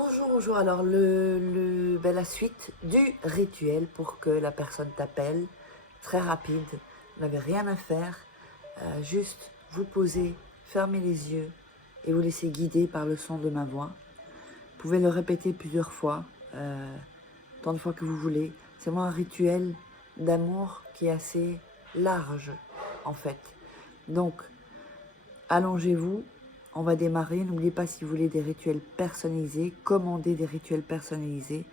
Bonjour, bonjour. Alors, la suite du rituel pour que la personne t'appelle, très rapide, vous n'avez rien à faire, juste vous posez, fermez les yeux et vous laissez guider par le son de ma voix. Vous pouvez le répéter plusieurs fois, tant de fois que vous voulez. C'est vraiment un rituel d'amour qui est assez large, en fait. Donc, allongez-vous, on va démarrer. N'oubliez pas, si vous voulez des rituels personnalisés, commandez des rituels personnalisés.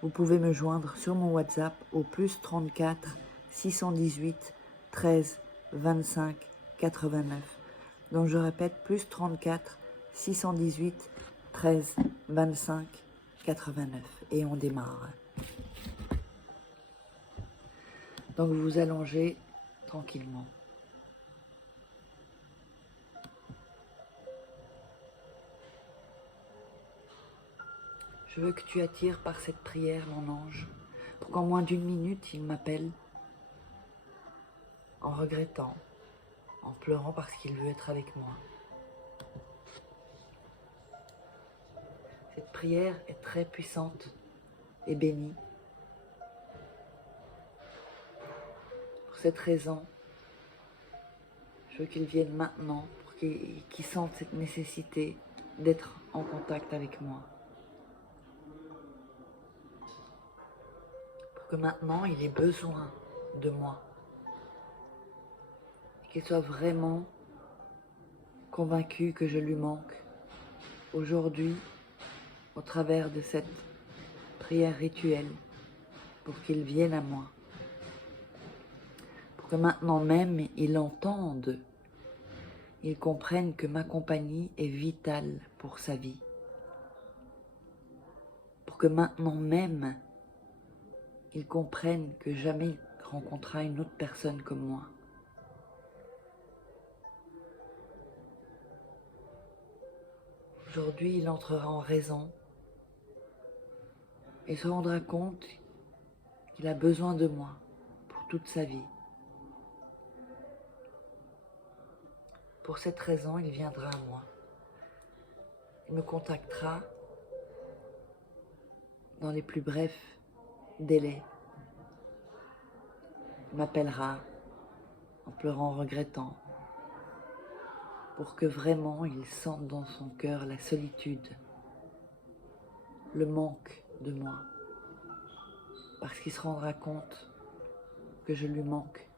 Vous pouvez me joindre sur mon WhatsApp au plus 34 618 13 25 89. Donc je répète, plus 34 618 13 25 89. Et on démarre. Donc vous vous allongez tranquillement. Je veux que tu attires par cette prière mon ange, pour qu'en moins d'une minute, il m'appelle en regrettant, en pleurant parce qu'il veut être avec moi. Cette prière est très puissante et bénie. Pour cette raison, je veux qu'il vienne maintenant, pour qu'il sente cette nécessité d'être en contact avec moi. Pour que maintenant, il ait besoin de moi. Qu'il soit vraiment convaincu que je lui manque. Aujourd'hui, au travers de cette prière rituelle, pour qu'il vienne à moi. Pour que maintenant même, il entende, il comprenne que ma compagnie est vitale pour sa vie. Pour que maintenant même, il comprenne que jamais il rencontrera une autre personne comme moi. Aujourd'hui, il entrera en raison et se rendra compte qu'il a besoin de moi pour toute sa vie. Pour cette raison, il viendra à moi. Il me contactera dans les plus brefs délais. Il m'appellera en pleurant, en regrettant, pour que vraiment il sente dans son cœur la solitude, le manque de moi, parce qu'il se rendra compte que je lui manque.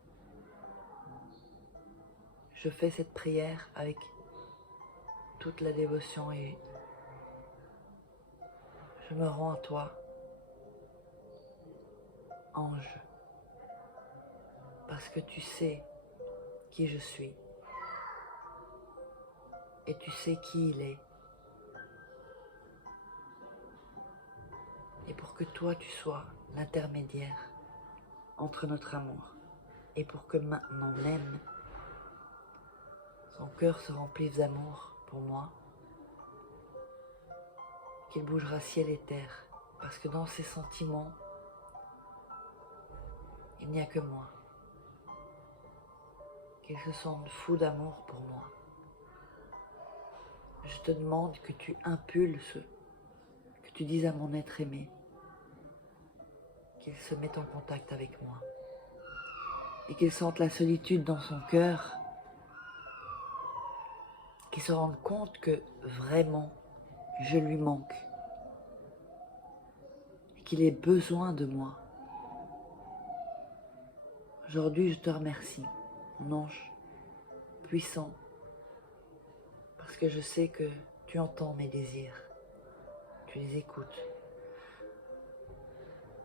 Je fais cette prière avec toute la dévotion et je me rends à toi, ange, parce que tu sais qui je suis et tu sais qui il est. Et pour que toi tu sois l'intermédiaire entre notre amour et pour que maintenant même son cœur se remplisse d'amour pour moi, qu'il bougera ciel et terre, parce que dans ses sentiments, il n'y a que moi. Qu'il se sente fou d'amour pour moi. Je te demande que tu impulses, que tu dises à mon être aimé qu'il se mette en contact avec moi et qu'il sente la solitude dans son cœur, qu'il se rende compte que vraiment je lui manque et qu'il ait besoin de moi. Aujourd'hui, je te remercie, mon ange puissant, parce que je sais que tu entends mes désirs, tu les écoutes,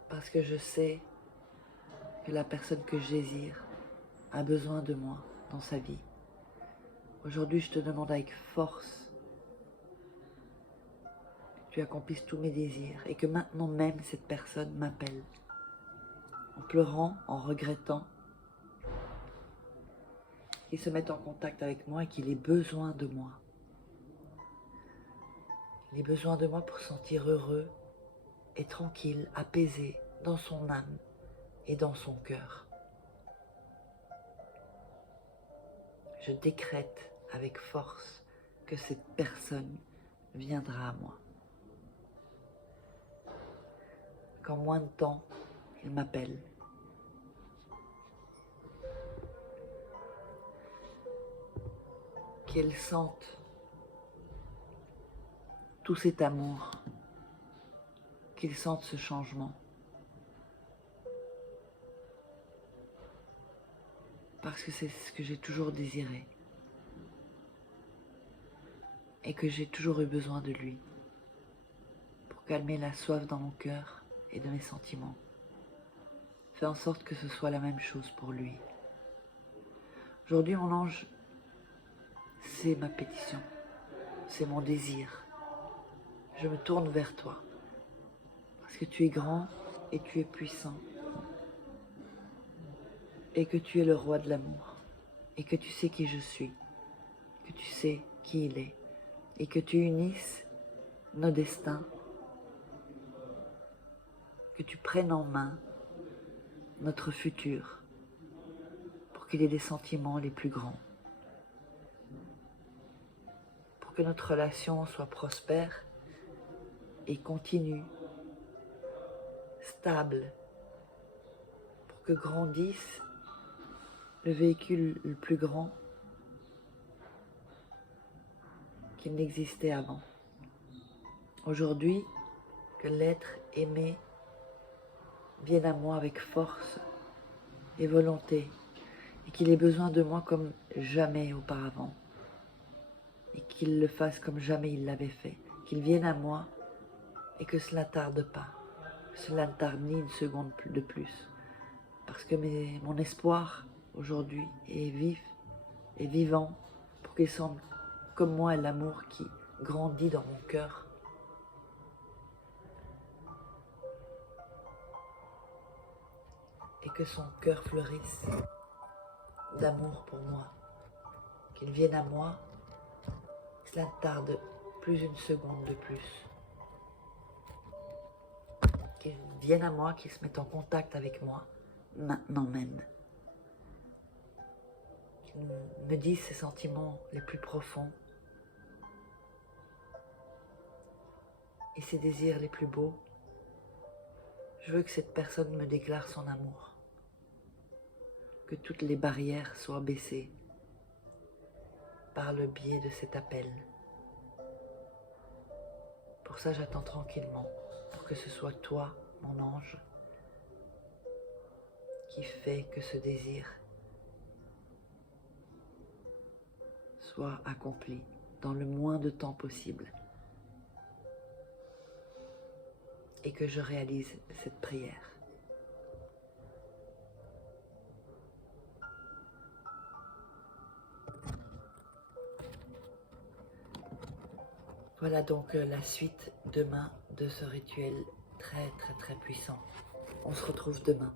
parce que je sais que la personne que je désire a besoin de moi dans sa vie. Aujourd'hui, je te demande avec force que tu accomplisses tous mes désirs et que maintenant même cette personne m'appelle en pleurant, en regrettant, qu'il se mette en contact avec moi et qu'il ait besoin de moi. Il ait besoin de moi pour se sentir heureux et tranquille, apaisé dans son âme et dans son cœur. Je décrète avec force que cette personne viendra à moi. qu'en moins de temps, il m'appelle. Qu'elle sente tout cet amour, qu'il sente ce changement. Parce que c'est ce que j'ai toujours désiré. Et que j'ai toujours eu besoin de lui. Pour calmer la soif dans mon cœur et de mes sentiments. Fais en sorte que ce soit la même chose pour lui. Aujourd'hui, mon ange, c'est ma pétition. C'est mon désir. Je me tourne vers toi. Parce que tu es grand et tu es puissant. Et que tu es le roi de l'amour. Et que tu sais qui je suis. Que tu sais qui il est. Et que tu unisses nos destins. Que tu prennes en main notre futur. Pour qu'il ait des sentiments les plus grands. Pour que notre relation soit prospère et continue, stable. Pour que grandisse le véhicule le plus grand qu'il n'existait avant. Aujourd'hui, que l'être aimé vienne à moi avec force et volonté, et qu'il ait besoin de moi comme jamais auparavant, et qu'il le fasse comme jamais il l'avait fait, qu'il vienne à moi et que cela ne tarde pas, que cela ne tarde ni une seconde de plus, parce que mon espoir aujourd'hui est vif et vivant pour qu'il sente comme moi l'amour qui grandit dans mon cœur. Et que son cœur fleurisse d'amour pour moi. Qu'il vienne à moi, que cela ne tarde plus une seconde de plus. Qu'il vienne à moi, qu'il se mette en contact avec moi, maintenant même. Qu'il me dise ses sentiments les plus profonds et ses désirs les plus beaux. Je veux que cette personne me déclare son amour. Que toutes les barrières soient baissées par le biais de cet appel. Pour ça, j'attends tranquillement, pour que ce soit toi, mon ange, qui fait que ce désir soit accompli dans le moins de temps possible et que je réalise cette prière. Voilà donc la suite demain de ce rituel très puissant. On se retrouve demain.